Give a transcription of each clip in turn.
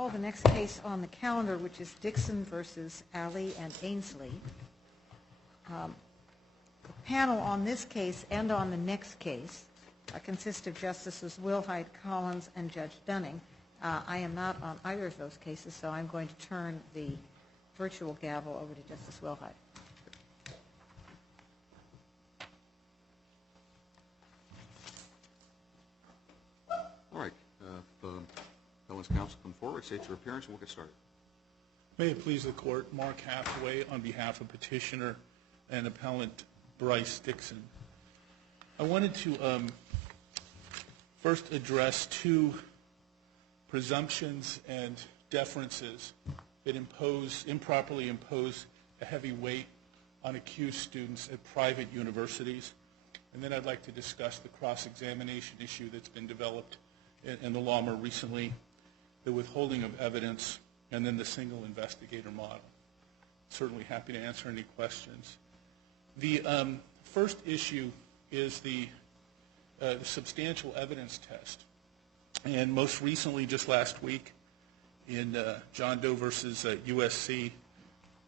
Call the next case on the calendar, which is Dixon versus Allee and Ainsley. The panel on this case and on the next case consists of Justices Wilhite, Collins, and Judge Dunning. I am not on either of those cases, so I'm going to turn the virtual gavel over to Justice Wilhite. All right. Appellant's counsel, come forward, state your appearance, and we'll get started. May it please the Court, Mark Hathaway on behalf of Petitioner and Appellant Bryce Dixon. I wanted to first address two presumptions and deferences that improperly impose a heavy weight on accused students at private universities. And then I'd like to discuss the cross-examination issue that's been developed in the law more recently, the withholding of evidence, and then the single investigator model. Certainly happy to answer any questions. The first issue is the substantial evidence test. And most recently, just last week, in John Doe versus USC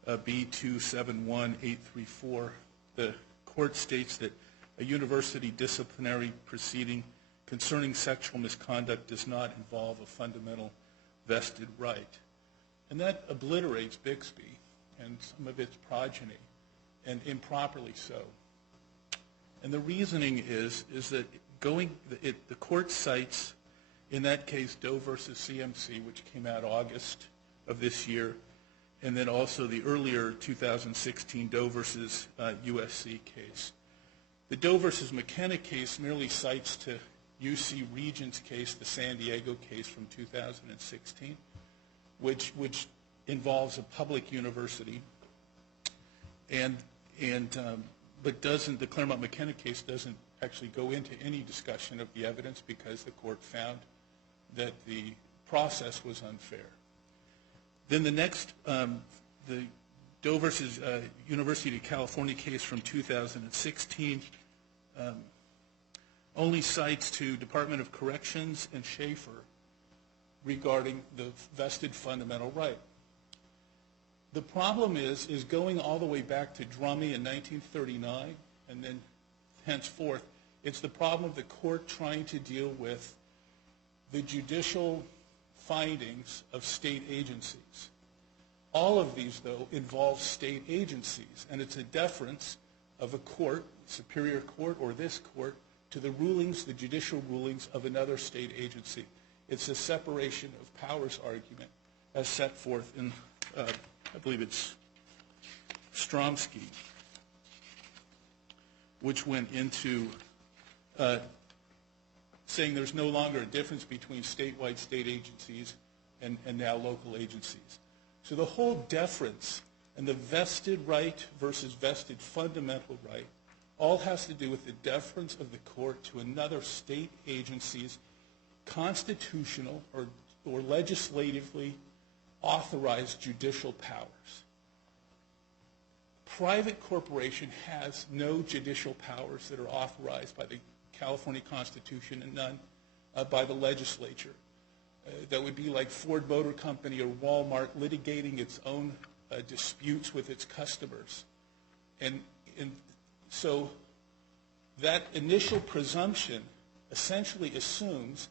B271834, the court states that a university disciplinary proceeding concerning sexual misconduct does not involve a fundamental vested right. And that obliterates Bixby and some of its progeny, and improperly so. And the reasoning is that the court cites, in that case, Doe versus CMC, which came out August of this year, and then also the earlier 2016 Doe versus USC case. The Doe versus McKenna case merely cites to UC Regents case, the San Diego case from 2016, which involves a public university, but doesn't, the Claremont McKenna case doesn't actually go into any discussion of the evidence because the court found that the process was unfair. Then the next, the Doe versus University of California case from 2016 only cites to Department of Corrections and Schaefer regarding the vested fundamental right. The problem is going all the way back to Drummy in 1939 and then henceforth, it's the problem of the court trying to deal with the judicial findings of state agencies. All of these, though, involve state agencies, and it's a deference of a court, Superior Court or this court, to the rulings, the judicial rulings of another state agency. It's a separation of powers argument as set forth in, I believe it's Stromsky, which went into saying there's no longer a difference between statewide state agencies and now local agencies. So the whole deference and the vested right versus vested fundamental right all has to do with the deference of the court to another state agency's constitutional or legislatively authorized judicial powers. Private corporation has no judicial powers that are authorized by the California Constitution and none by the legislature. That would be like Ford Motor Company or Walmart litigating its own disputes with its customers. And so that initial presumption essentially assumes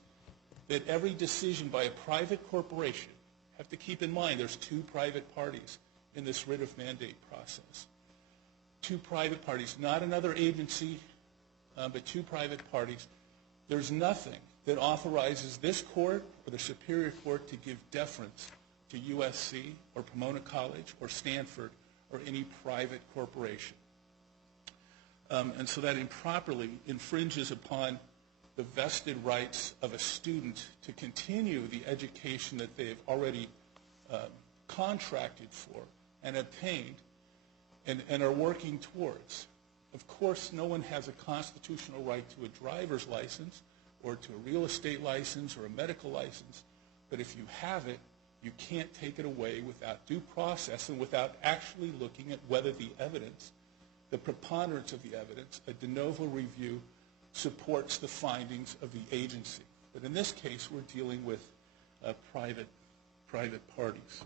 that every decision by a private corporation, have to keep in mind there's two private parties in this writ of mandate process. Two private parties, not another agency, but two private parties. There's nothing that authorizes this court or the Superior Court to give deference to USC or Pomona College or Stanford or any private corporation. And so that improperly infringes upon the vested rights of a student to continue the education that they have already contracted for and obtained and are working towards. Of course, no one has a constitutional right to a driver's license or to a real estate license or a medical license, but if you have it, you can't take it away without due process and without actually looking at whether the evidence, the preponderance of the evidence, a de novo review, supports the findings of the agency. But in this case, we're dealing with private private parties.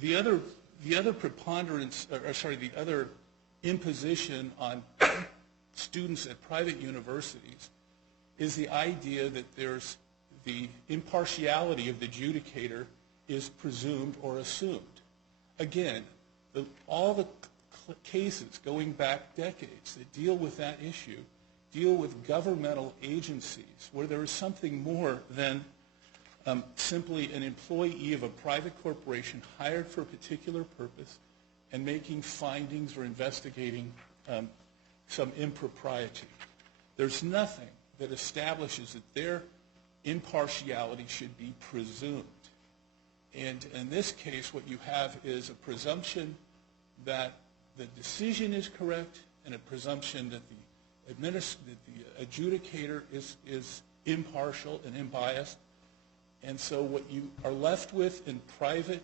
The other preponderance, the other imposition on students at private universities is the idea that there's the impartiality of the adjudicator is presumed or assumed. Again, all the cases going back decades that deal with that issue deal with governmental agencies where there is something more than simply an employee of a private corporation hired for a particular purpose and making findings or investigating some impropriety. There's nothing that establishes that their impartiality should be presumed. And in this case, what you have is a presumption that the decision is correct and a presumption that the adjudicator is impartial and unbiased. And so what you are left with in private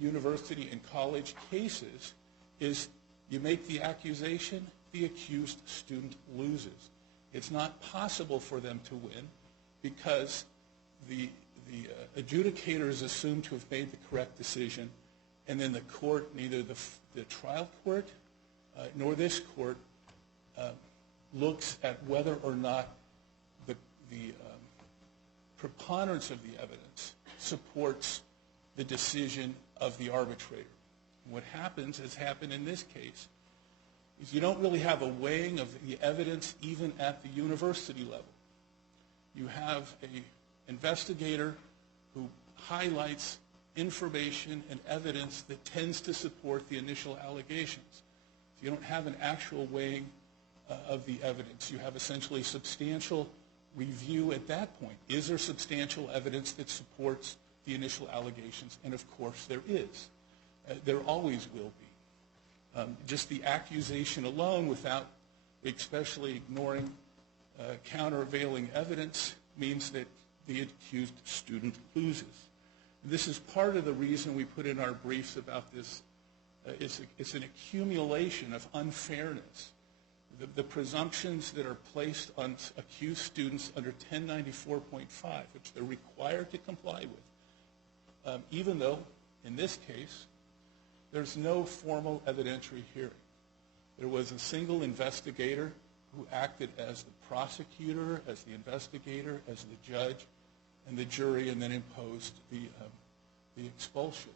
university and college cases is you make the accusation, the accused student loses. It's not possible for them to win because the adjudicator is assumed to have made the correct decision, and then the court, neither the trial court nor this court, looks at whether or not the preponderance of the evidence supports the decision of the arbitrator. What happens, as happened in this case, is you don't really have a weighing of the evidence even at the university level. You have an investigator who highlights information and evidence that tends to support the initial allegations. You don't have an actual weighing of the evidence. You have essentially substantial review at that point. Is there substantial evidence that supports the initial allegations? And of course there is. There always will be. Just the accusation alone without especially ignoring countervailing evidence means that the accused student loses. This is part of the reason we put in our briefs about this. It's an accumulation of unfairness. The presumptions that are placed on accused students under 1094.5, which they're required to comply with, even though, in this case, there's no formal evidentiary hearing. There was a single investigator who acted as the prosecutor, as the investigator, as the judge, and the jury, and then imposed the expulsion.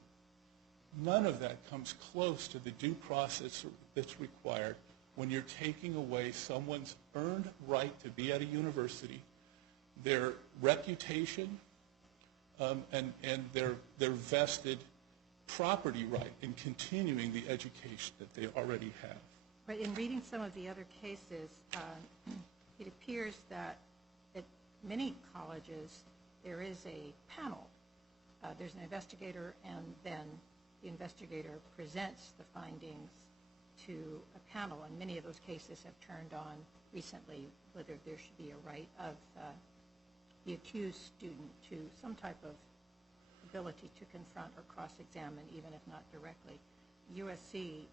None of that comes close to the due process that's required when you're taking away someone's earned right to be at a university, their reputation, and their vested property right in continuing the education that they already have. But in reading some of the other cases, it appears that at many colleges there is a panel. There's an investigator, and then the investigator presents the findings to a panel, and many of those cases have turned on recently whether there should be a right of the accused student to some type of ability to confront or cross-examine, even if not directly. USC,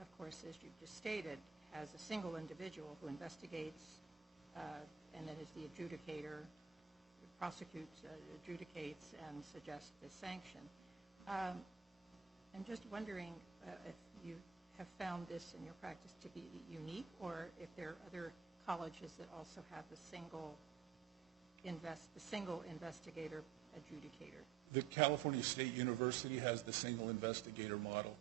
of course, as you just stated, has a single individual who investigates and then is the adjudicator, prosecutes, adjudicates, and suggests the sanction. I'm just wondering if you have found this in your practice to be unique, or if there are other colleges that also have the single investigator adjudicator. The California State University has the single investigator model.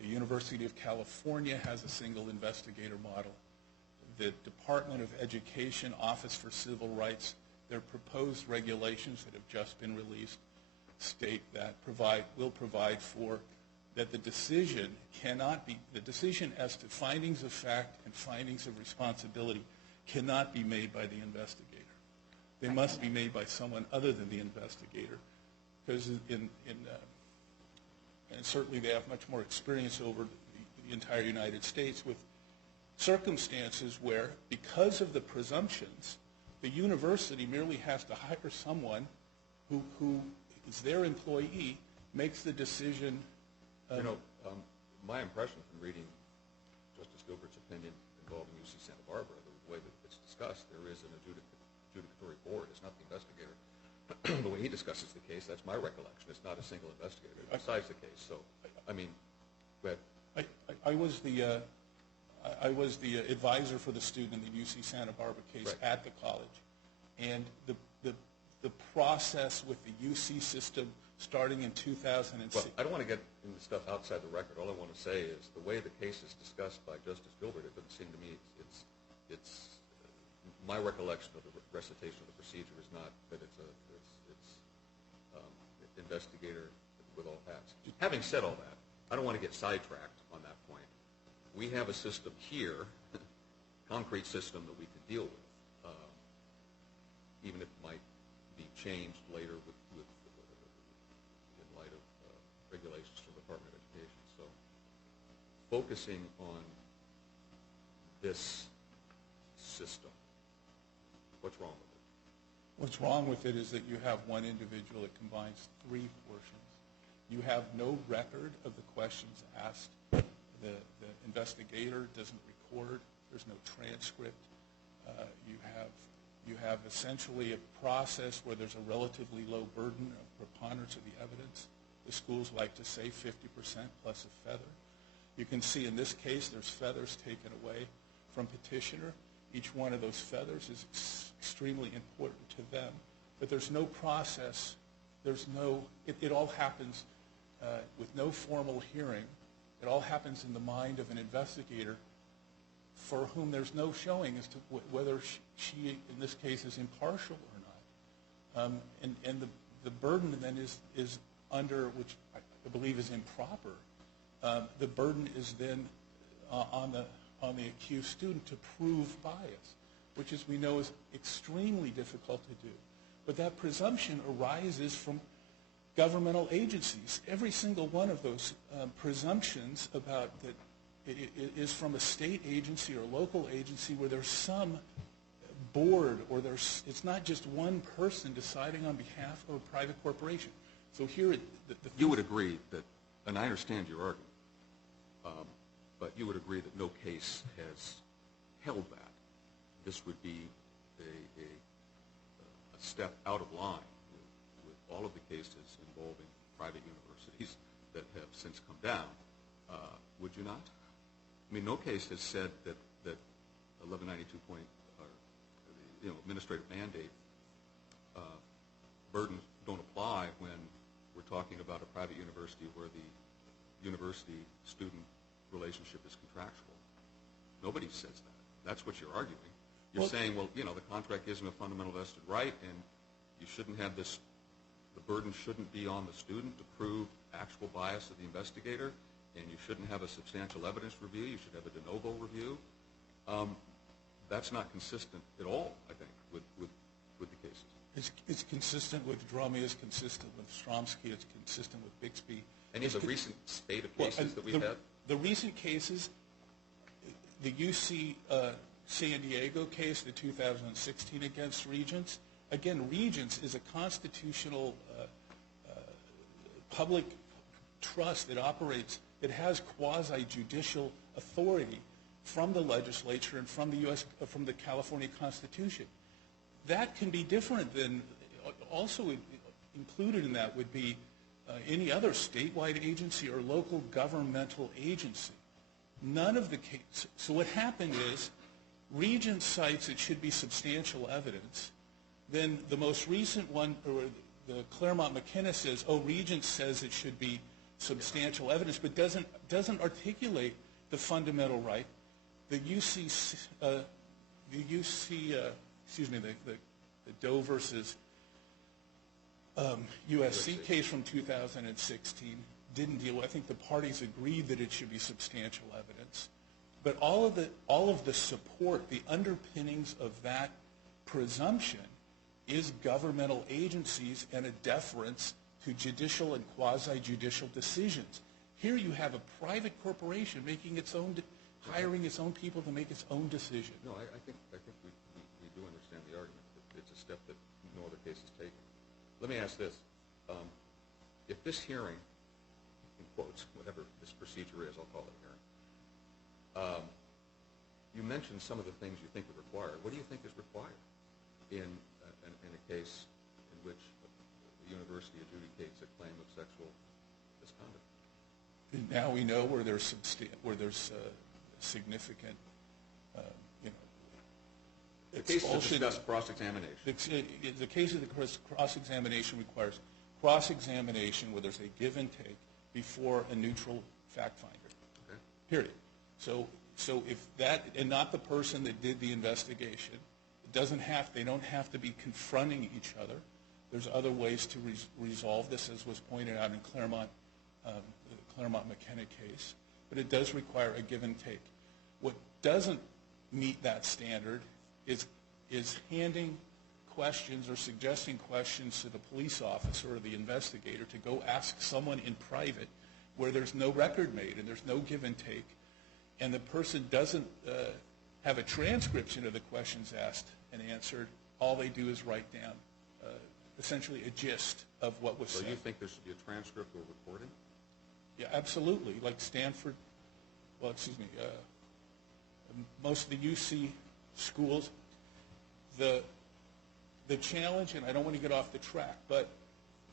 The University of California has a single investigator model. The Department of Education Office for Civil Rights, their proposed regulations that have just been released state that will provide for that the decision as to findings of fact and findings of responsibility cannot be made by the investigator. They must be made by someone other than the investigator, because and certainly they have much more experience over the entire United States with circumstances where, because of the presumptions, the university merely has to hire someone who is their employee, makes the decision. My impression from reading Justice Gilbert's opinion involving UC Santa Barbara, the the way that it's discussed, there is an adjudicatory board. It's not the investigator. The way he discusses the case, that's my recollection. It's not a single investigator that decides the case. So, I mean, go ahead. I was the advisor for the student in the UC Santa Barbara case at the college, and the process with the UC system starting in 2006. Well, I don't want to get into stuff outside the record. All I want to say is the way the case is discussed by Justice Gilbert, it doesn't seem to me it's my recollection of the recitation of the procedure is not that it's investigator with all hats. Having said all that, I don't want to get sidetracked on that point. We have a system here, concrete system that we can deal with, even if it might be changed later in light of regulations from the Department of Education. So focusing on this system, what's wrong with it? What's wrong with it is that you have one individual that combines three portions. You have no record of the questions asked. The investigator doesn't record. There's no transcript. You have essentially a process where there's a relatively low burden of preponderance of the evidence. The schools like to say 50% plus a feather. You can see in this case there's feathers taken away from petitioner. Each one of those feathers is extremely important to them. But there's no process. It all happens with no formal hearing. It all happens in the mind of an investigator for whom there's no showing as to whether she, in this case, is impartial or not. And the burden then is under, which I believe is improper, the burden is then on the accused student to prove bias, which, as we know, is extremely difficult to do. But that presumption arises from governmental agencies. Every single one of those presumptions about that it is from a state agency or local agency where there's some board or it's not just one person deciding on behalf of a private corporation. So here, you would agree that, and I understand your argument, but you would agree that no case has held that. This would be a step out of line with all of the cases involving private universities that have since come down. Would you not? I mean, no case has said that 1192 administrative mandate burdens don't apply when we're talking about a private university where the university-student relationship is contractual. Nobody says that. That's what you're arguing. You're saying, well, the contract isn't a fundamental vested right, and you shouldn't have this, the burden shouldn't be on the student to prove actual bias of the investigator, and you shouldn't have a substantial evidence review. You should have a de novo review. That's not consistent at all, I think, with the cases. It's consistent with Drummy, it's consistent with Stromsky, it's consistent with Bixby. And is a recent spate of cases that we've had? The recent cases, the UC San Diego case, the 2016 against Regents. Again, Regents is a constitutional public trust that operates, it has quasi-judicial authority from the legislature and from the California Constitution. That can be different than, also included in that would be any other statewide agency or local governmental agency. None of the cases. So what happened is, Regents cites it should be substantial evidence. Then the most recent one, or the Claremont McKenna says, Regents says it should be substantial evidence, but doesn't articulate the fundamental right. The Doe versus USC case from 2016 didn't deal with. I think the parties agreed that it should be substantial evidence. But all of the support, the underpinnings of that presumption is governmental agencies and a deference to judicial and quasi-judicial decisions. Here you have a private corporation making its own, hiring its own people to make its own decision. No, I think we do understand the argument. It's a step that no other case has taken. Let me ask this. If this hearing, in quotes, whatever this procedure is, I'll call it a hearing, You mentioned some of the things you think are required. What do you think is required in a case in which the university adjudicates a claim of sexual misconduct? Now we know where there's significant, The case to discuss cross-examination. The case of the cross-examination requires cross-examination where there's a give and take before a neutral fact finder. Okay. Period. So if that, and not the person that did the investigation, they don't have to be confronting each other. There's other ways to resolve this, as was pointed out in the Claremont McKenna case, but it does require a give and take. What doesn't meet that standard is handing questions or suggesting questions to the police officer or the investigator to go ask someone in private where there's no record made and there's no give and take, and the person doesn't have a transcription of the questions asked and answered. All they do is write down essentially a gist of what was said. So you think there should be a transcript or recording? Yeah, absolutely. Like Stanford, most of the UC schools, the challenge, and I don't want to get off the track, but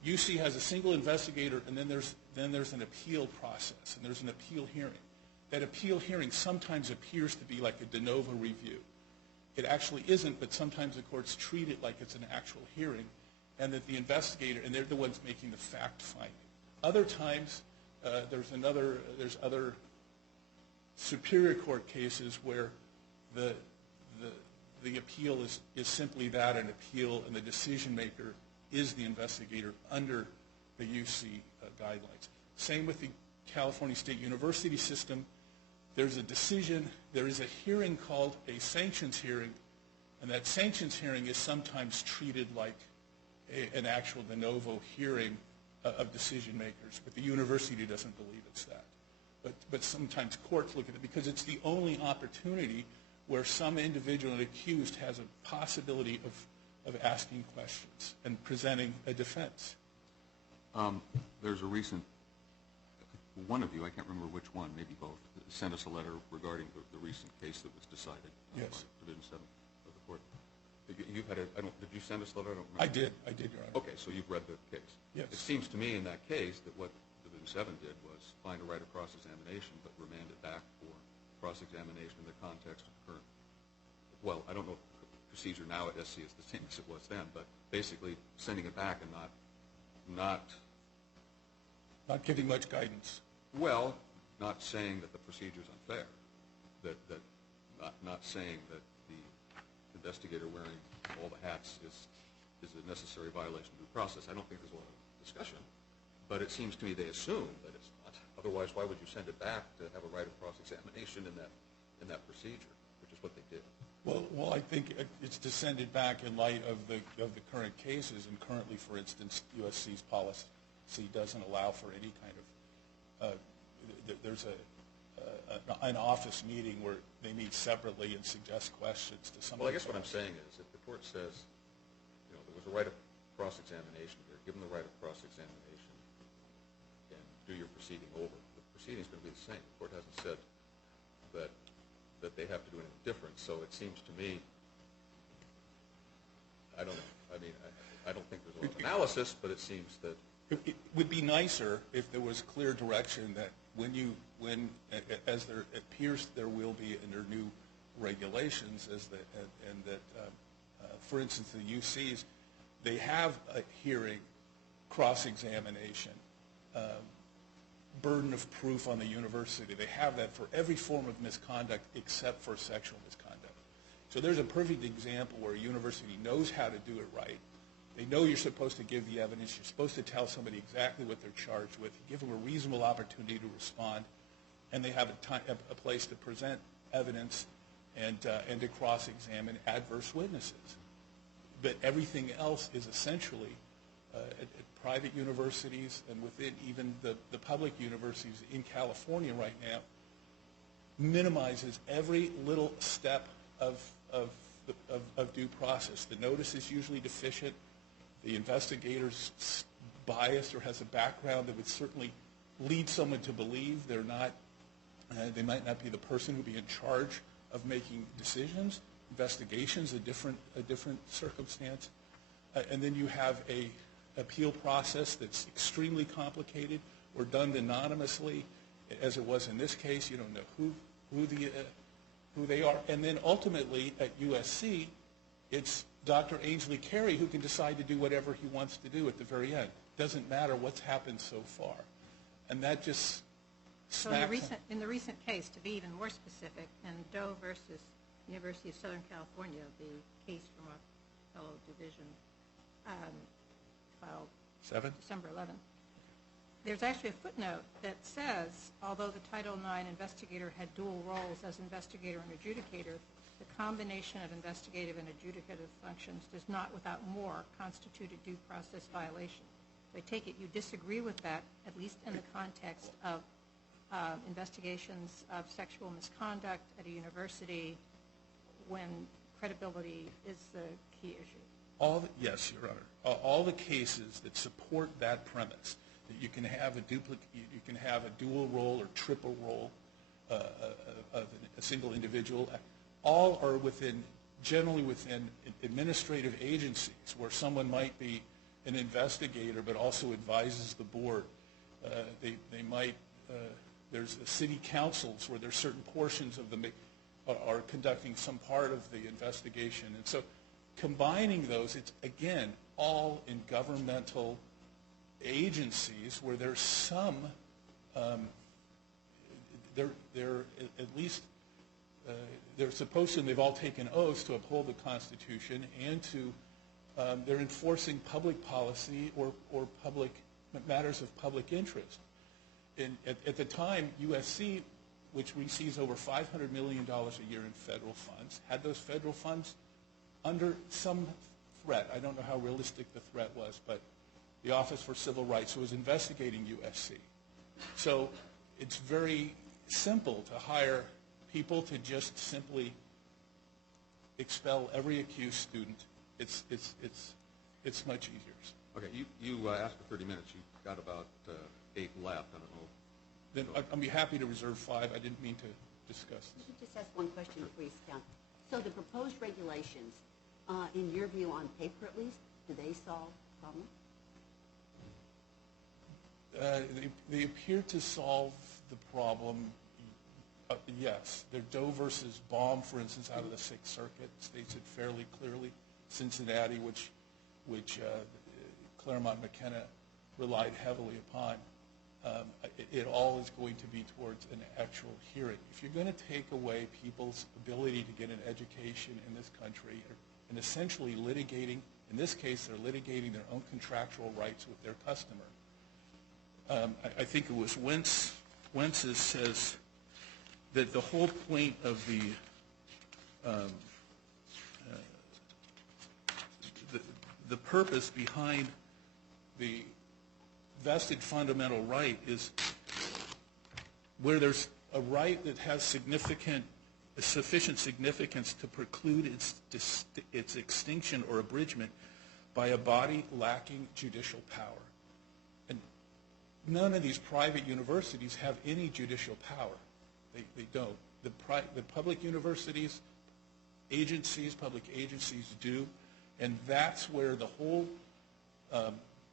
UC has a single investigator, and then there's an appeal process, and there's an appeal hearing. That appeal hearing sometimes appears to be like a de novo review. It actually isn't, but sometimes the courts treat it like it's an actual hearing, and that the investigator, and they're the ones making the fact finding. Other times, there's other superior court cases where the appeal is simply that, an appeal, and the decision maker is the investigator under the UC guidelines. Same with the California State University system. There's a decision, there is a hearing called a sanctions hearing, and that sanctions hearing is sometimes treated like an actual de novo hearing of decision makers, but the university doesn't believe it's that. But sometimes courts look at it because it's the only opportunity where some individual and accused has a possibility of asking questions and presenting a defense. There's a recent, one of you, I can't remember which one, maybe both, sent us a letter regarding the recent case that was decided. Yes. Division 7 of the court. Did you send us a letter? I did, Your Honor. Okay, so you've read the case. Yes. It seems to me in that case that what Division 7 did was find a right of cross-examination, but remand it back for cross-examination in the context of current. Well, I don't know if the procedure now at SC is the same as it was then, but basically sending it back and not giving much guidance. Well, not saying that the procedure is unfair, not saying that the investigator wearing all the hats is a necessary violation of due process. I don't think there's a lot of discussion, but it seems to me they assume that it's not. Otherwise, why would you send it back to have a right of cross-examination in that procedure, which is what they did? Well, I think it's to send it back in light of the current cases, and currently, for instance, USC's policy doesn't allow for any kind of. There's an office meeting where they meet separately and suggest questions to somebody. Well, I guess what I'm saying is, if the court says, there was a right of cross-examination here, given the right of cross-examination, and do your proceeding over, the proceeding's going to be the same. The court hasn't said that they have to do anything different. So it seems to me, I don't know. I mean, I don't think there's a lot of analysis, but it seems that it would be nicer if there was clear direction that as there appears there will be under new regulations, for instance, the UCs, they have a hearing, cross-examination, burden of proof on the university. They have that for every form of misconduct except for sexual misconduct. So there's a perfect example where a university knows how to do it right. They know you're supposed to give the evidence. You're supposed to tell somebody exactly what they're charged with. You give them a reasonable opportunity to respond, and they have a place to present evidence and to cross-examine adverse witnesses. But everything else is essentially, at private universities and within even the public universities in California right now, minimizes every little step of due process. The notice is usually deficient. The investigator's biased or has a background that would certainly lead someone to believe they might not be the person who would be in charge of making decisions. Investigations, a different circumstance. And then you have a appeal process that's extremely complicated or done anonymously, as it was in this case. You don't know who they are. And then ultimately at USC, it's Dr. Ainsley Carey who can decide to do whatever he wants to do at the very end. Doesn't matter what's happened so far. And that just So in the recent case, to be even more specific, in Doe versus University of Southern California, the case from a fellow division filed December 11th, there's actually a footnote that says, although the Title IX investigator had dual roles as investigator and adjudicator, the combination of investigative and adjudicative functions does not without more constitute a due process violation. I take it you disagree with that, at least in the context of investigations of sexual misconduct at a university when credibility is the key issue. Yes, Your Honor. All the cases that support that premise, that you can have a dual role or triple role of a single individual, all are generally within administrative agencies where someone might be an investigator but also advises the board. They might, there's city councils where there's certain portions of them are conducting some part of the investigation. And so combining those, it's again all in governmental agencies where there's some, they're at least, they're supposed to, and they've all taken oaths to uphold the Constitution and to, they're enforcing public policy or public matters of public interest. At the time, USC, which receives over $500 million a year in federal funds, had those federal funds under some threat. I don't know how realistic the threat was, but the Office for Civil Rights was investigating USC. So it's very simple to hire people to just simply expel every accused student. It's much easier. Okay, you asked for 30 minutes. You've got about 8 left. I don't know. Then I'd be happy to reserve 5. I didn't mean to discuss this. Let me just ask one question, please, Count. So the proposed regulations, in your view, on paper at least, do they solve the problem? They appear to solve the problem, yes. They're Doe versus Baum, for instance, out of the Sixth Circuit, states it fairly clearly. Cincinnati, which Claremont McKenna relied heavily upon. It all is going to be towards an actual hearing. If you're going to take away people's ability to get an education in this country and essentially litigating, in this case they're litigating their own contractual rights with their customer. I think it was Wentz says that the whole point of the purpose behind the vested fundamental right is where there's a right that has sufficient significance to preclude its extinction or abridgment by a body lacking judicial power. And none of these private universities have any judicial power. They don't. The public universities, public agencies do, and that's where the whole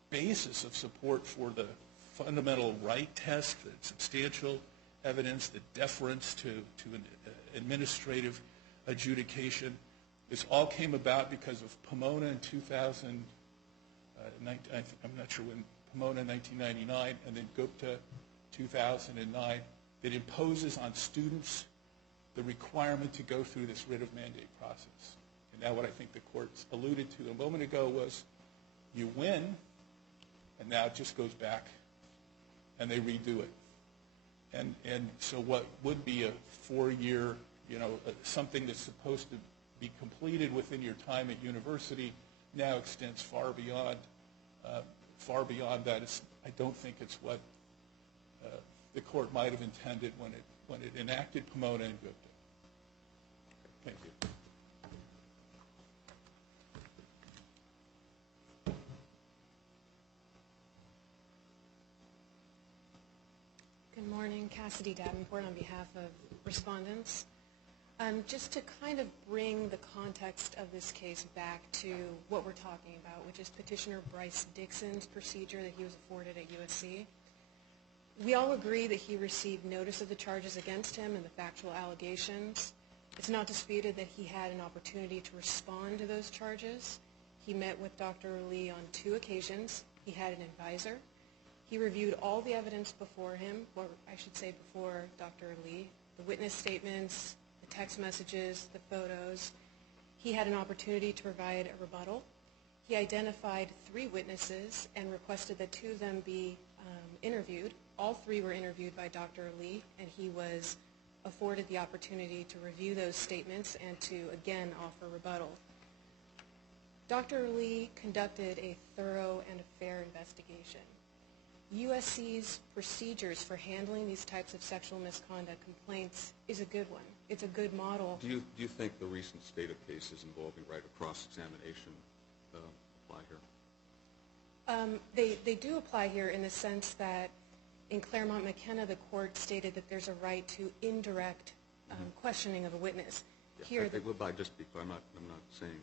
basis of support for the fundamental right test, the substantial evidence, the deference to an administrative adjudication. This all came about because of Pomona in 2000, I'm not sure when, Pomona in 1999, and then Gupta 2009, that imposes on students the requirement to go through this writ of mandate process. And now what I think the courts alluded to a moment ago was you win, and now it just goes back, and they redo it. And so what would be a 4-year, something that's supposed to be completed within your time at university now extends far beyond that. I don't think it's what the court might have intended when it enacted Pomona and Gupta. Thank you. Good morning, Cassidy Davenport on behalf of respondents. Just to kind of bring the context of this case back to what we're talking about, which is Petitioner Bryce Dixon's procedure that he was afforded at USC. We all agree that he received notice of the charges against him and the factual allegations. It's not disputed that he had an opportunity to respond to those charges. He met with Dr. Allee on 2 occasions. He had an advisor. He reviewed all the evidence before him, or I should say before Dr. Allee, the witness statements, the text messages, the photos. He had an opportunity to provide a rebuttal. He identified 3 witnesses and requested that 2 of them be interviewed. All 3 were interviewed by Dr. Allee, and he was afforded the opportunity to review those statements and to, again, offer rebuttal. Dr. Allee conducted a thorough and a fair investigation. USC's procedures for handling these types of sexual misconduct complaints is a good one. It's a good model. Do you think the recent state of cases involving right of cross-examination apply here? They do apply here in the sense that in Claremont McKenna, the court stated that there's a right to indirect questioning of a witness. Yeah, Here, just be clear, I'm not saying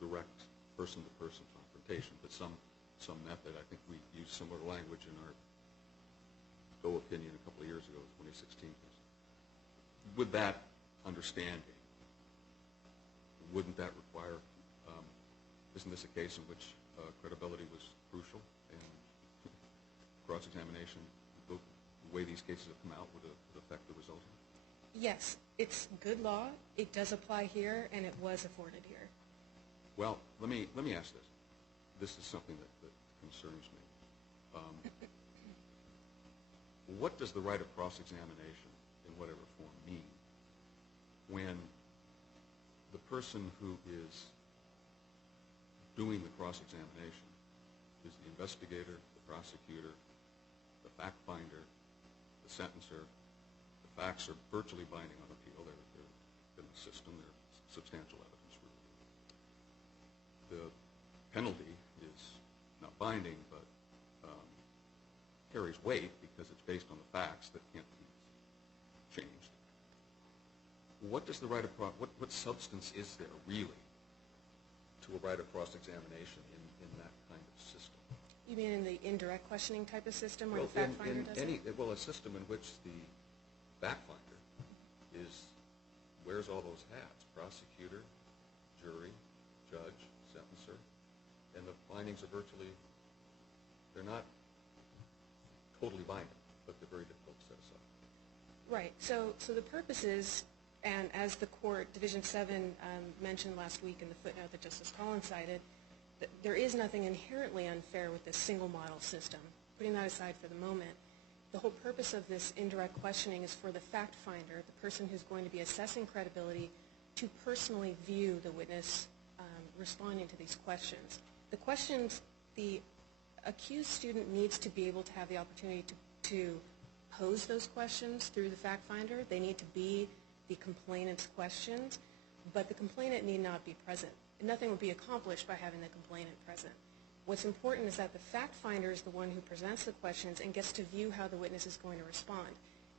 direct person-to-person confrontation, but some method. I think we used similar language in our Doe opinion a couple of years ago, 2016. With that understanding, wouldn't that require, isn't this a case in which credibility was crucial and cross-examination, the way these cases have come out, would affect the result? yes, it's good law. It does apply here, and it was afforded here. Well, let me ask this. This is something that concerns me. What does the right of cross-examination in whatever form mean when the person who is doing the cross-examination is the investigator, the prosecutor, the fact finder, the sentencer? The facts are virtually binding on appeal. They're in the system. They're substantial evidence. The penalty is not binding, but carries weight because it's based on the facts that can't be changed. What does the right of what substance is there really to a right of cross-examination in that kind of system? You mean in the indirect questioning type of system where the fact finder does it? Well, a system in which the fact finder wears all those hats: prosecutor, jury, judge, sentencer, and the findings are they're not totally binding, but they're very difficult to set aside. Right. So the purpose is, and as the court, Division 7 mentioned last week in the footnote that Justice Collins cited, that there is nothing inherently unfair with this single model system. Putting that aside for the moment, the whole purpose of this indirect questioning is for the fact finder, the person who's going to be assessing credibility, to personally view the witness responding to these questions. The questions, the accused student needs to be able to have the opportunity to pose those questions through the fact finder. They need to be the complainant's questions, but the complainant need not be present. Nothing will be accomplished by having the complainant present. What's important is that the fact finder is the one who presents the questions and gets to view how the witness is going to respond.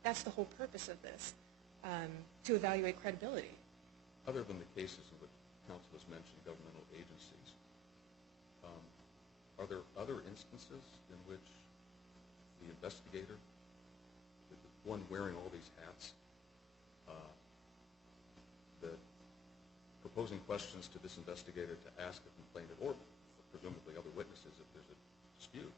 That's the whole purpose of this, to evaluate credibility. Other than the cases in which counsel has mentioned governmental agencies, are there other instances in which the investigator, the one wearing all these hats, that proposing questions to this investigator to ask a complainant, or presumably other witnesses if there's a dispute,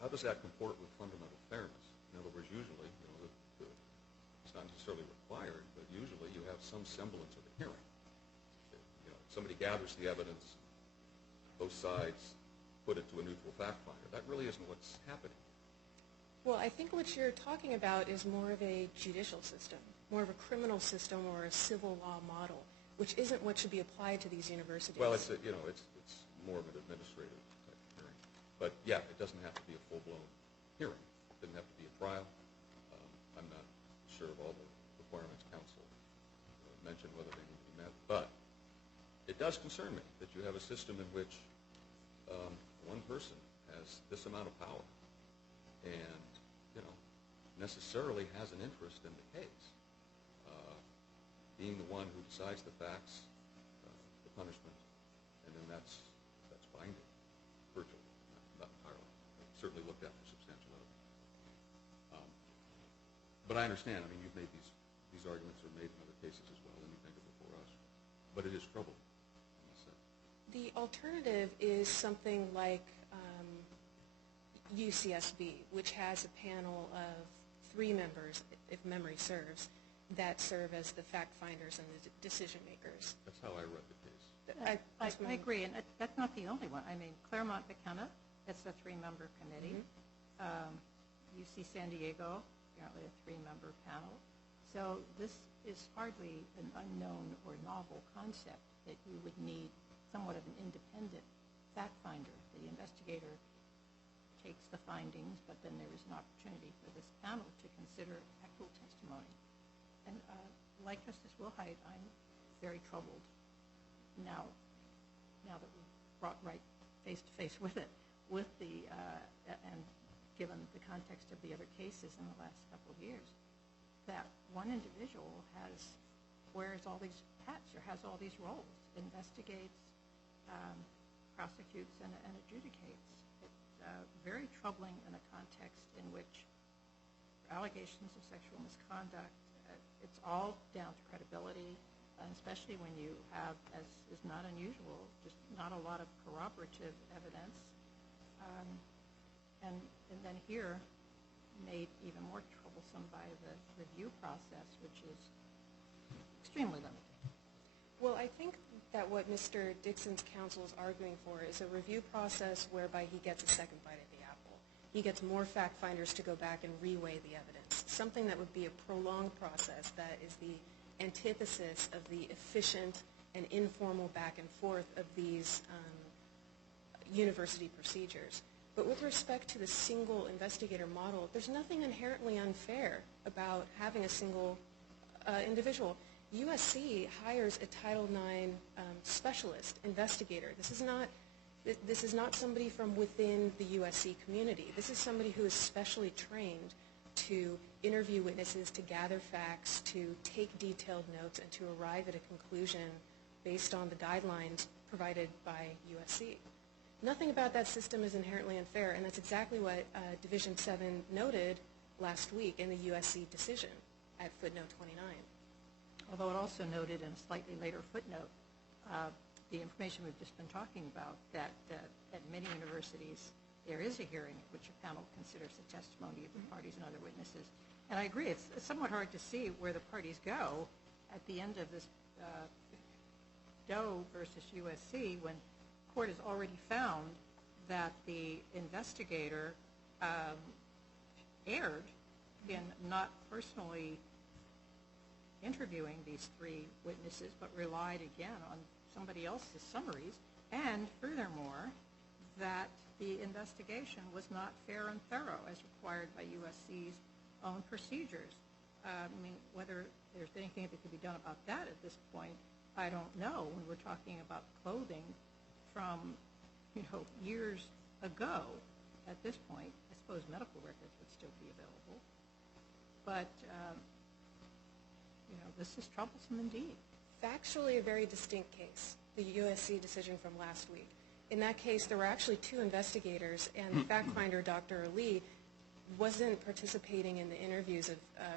how does that comport with fundamental fairness? In other words, usually, it's not necessarily required, but usually you have some semblance of a hearing. Somebody gathers the evidence, both sides put it to a neutral fact finder. That really isn't what's happening. Well, I think what you're talking about is more of a judicial system, more of a criminal system or a civil law model, which isn't what should be applied to these universities. Well, it's more of an administrative type of hearing. But yeah, it doesn't have to be a full-blown hearing. It doesn't have to be a trial. I'm not sure of all the requirements counsel mentioned, whether they need to be met. But it does concern me that you have a system in which one person has this amount of power, and necessarily has an interest in the case, being the one who decides the facts, the punishment, and then that's binding, virtually, not entirely. Certainly looked at for substantial evidence. But I understand. I mean, you've made these arguments are made in other cases as well, and you think it before us. But it is troubling, I must say. The alternative is something like UCSB, which has a panel of 3 members, if memory serves, that serve as the fact finders and the decision makers. That's how I read the case. I agree, and that's not the only one. I mean, Claremont McKenna, it's a 3-member committee. UC San Diego, apparently a 3-member panel. So this is hardly an unknown or novel concept that you would need somewhat of an independent fact finder. The investigator takes the findings, but then there is an opportunity for this panel to consider actual testimony. And like Justice Wilhite, I'm very troubled now that we've brought right face to face with it, and given the context of the other cases in the last couple of years, that one individual wears all these hats or has all these roles, investigates, prosecutes, and adjudicates. It's very troubling in a context in which allegations of sexual misconduct, it's all down to credibility, and especially when you have, as is not unusual, just not a lot of corroborative evidence. And then here, made even more troublesome by the review process, which is extremely limited. Well, I think that what Mr. Dixon's counsel is arguing for is a review process whereby he gets a second bite at the apple. He gets more fact finders to go back and reweigh the evidence, something that would be a prolonged process that is the antithesis of the efficient and informal back and forth of these university procedures. But with respect to the single investigator model, there's nothing inherently unfair about having a single individual. USC hires a Title IX specialist investigator. This is not somebody from within the USC community. This is somebody who is specially trained to interview witnesses, to gather facts, to take detailed notes, and to arrive at a conclusion based on the guidelines provided by USC. Nothing about that system is inherently unfair, and that's exactly what Division 7 noted last week in the USC decision at footnote 29. Although it also noted in a slightly later footnote the information we've just been talking about, that at many universities there is a hearing at which a panel considers the testimony of the parties and other witnesses. And I agree, it's somewhat hard to see where the parties go at the end of this Doe versus USC when the court has already found that the investigator erred in not personally interviewing these 3 witnesses, but relied again on somebody else's summaries, and furthermore, that the investigation was not fair and thorough as required by USC's own procedures. I mean, whether there's anything that could be done about that at this point, I don't know. When we're talking about clothing from, years ago, at this point, I suppose medical records would still be available. But, this is troublesome indeed. Factually a very distinct case, the USC decision from last week. In that case, there were actually 2 investigators, and the fact finder, Dr. Allee, wasn't participating in the interviews of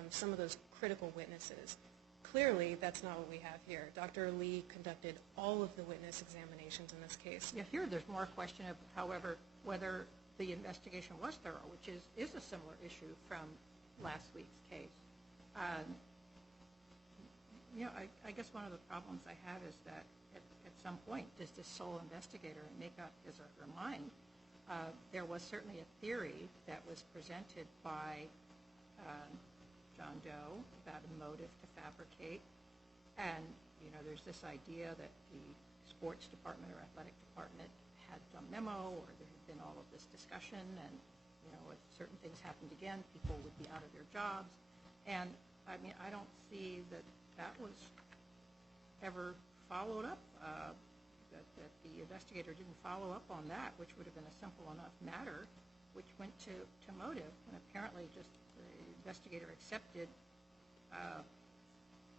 some of those critical witnesses. Clearly, that's not what we have here. Dr. Allee conducted all of the witness examinations in this case. Yeah, here there's more question of, however, whether the investigation was thorough, which is a similar issue from last week's case. I guess one of the problems I have is that at some point, does this sole investigator make up his or her mind? There was certainly a theory that was presented by John Doe about a motive to fabricate, and there's this idea that the sports department or athletic department had some memo, or there had been all of this discussion, and if certain things happened again, people would be out of their jobs. And I mean, I don't see that was ever followed up, that the investigator didn't follow up on that, which would have been a simple enough matter which went to motive, and apparently just the investigator accepted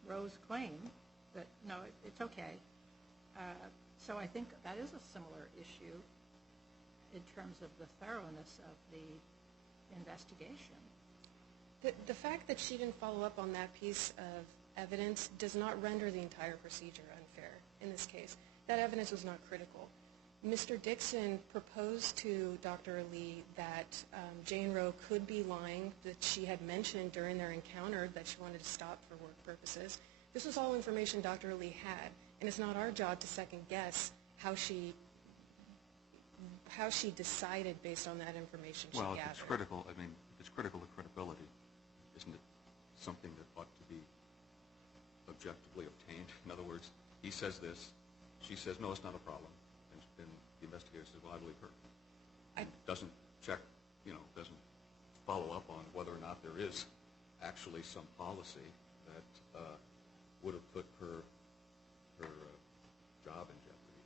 Rose's claim that, no, it's okay. So I think that is a similar issue in terms of the thoroughness of the investigation. The fact that she didn't follow up on that piece of evidence does not render the entire procedure unfair in this case. That evidence was not critical. Mr. Dixon proposed to Dr. Allee that Jane Roe could be lying, that she had mentioned during their encounter that she wanted to stop for work purposes. This was all information Dr. Allee had, and it's not our job to second guess how she decided based on that information she gathered. Well, if it's critical, I mean, if it's critical to credibility, isn't it something that ought to be objectively obtained? In other words, he says this, she says, no, it's not a problem. And the investigator says, well, I believe her. Doesn't check, doesn't follow up on whether or not there is actually some policy that would have put her job in jeopardy.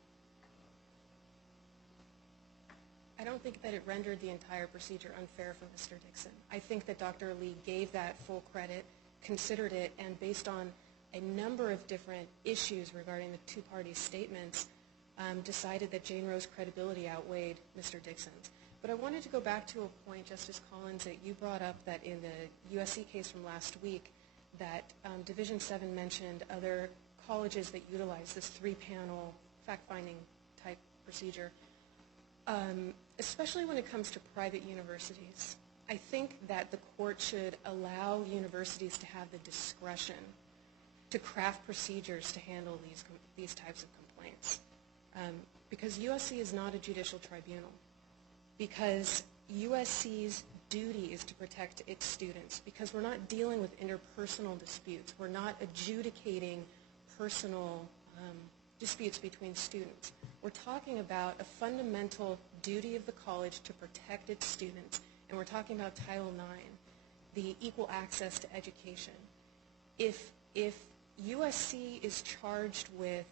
I don't think that it rendered the entire procedure unfair for Mr. Dixon. I think that Dr. Allee gave that full credit, considered it, and based on a number of different issues regarding the two parties' statements, decided that Jane Roe's credibility outweighed Mr. Dixon's. But I wanted to go back to a point, Justice Collins, that you brought up, that in the USC case from last week, that Division 7 mentioned other colleges that utilize this three-panel fact-finding type procedure, especially when it comes to private universities. I think that the court should allow universities to have the discretion to craft procedures to handle these types of complaints. Because USC is not a judicial tribunal. Because USC's duty is to protect its students. Because we're not dealing with interpersonal disputes. We're not adjudicating personal disputes between students. We're talking about a fundamental duty of the college to protect its students. And we're talking about Title IX, the equal access to education. If USC is charged with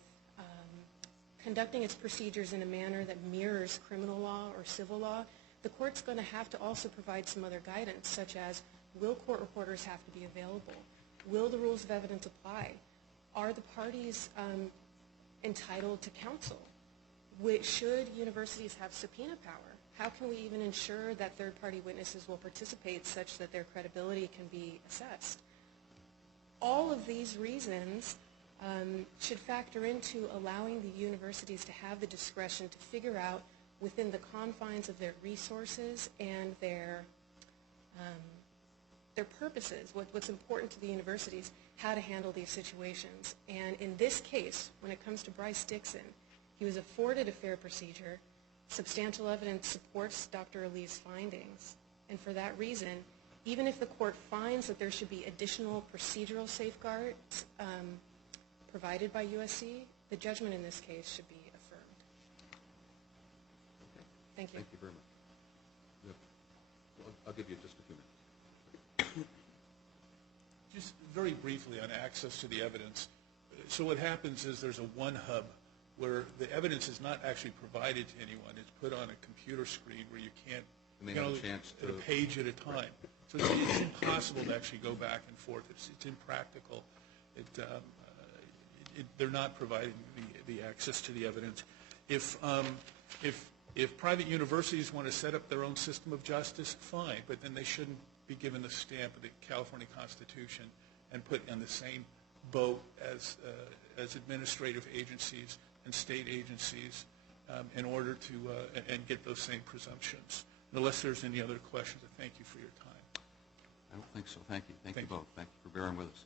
conducting its procedures in a manner that mirrors criminal law or civil law, the court's going to have to also provide some other guidance, such as, will court reporters have to be available? Will the rules of evidence apply? Are the parties entitled to counsel? Should universities have subpoena power? How can we even ensure that third-party witnesses will participate such that their credibility can be assessed? All of these reasons should factor into allowing the universities to have the discretion to figure out within the confines of their resources and their purposes, what's important to the universities, how to handle these situations. And in this case, when it comes to Bryce Dixon, he was afforded a fair procedure. Substantial evidence supports Dr. Allee's findings. And for that reason, even if the court finds that there should be additional procedural safeguards provided by USC, the judgment in this case should be affirmed. Thank you. Thank you very much. I'll give you just a few minutes. Just very briefly on access to the evidence. So what happens is there's a one hub where the evidence is not actually provided to anyone. It's put on a computer screen where you can't, at a page at a time. So it's impossible to actually go back and forth. It's impractical. They're not providing the access to the evidence. If private universities want to set up their own system of justice, fine, but then they shouldn't be given the stamp of the California Constitution and put in the same boat as administrative agencies and state agencies in order to and get those same presumptions. Unless there's any other questions, I thank you for your time. I don't think so. Thank you. Thank you both. Thank you for bearing with us.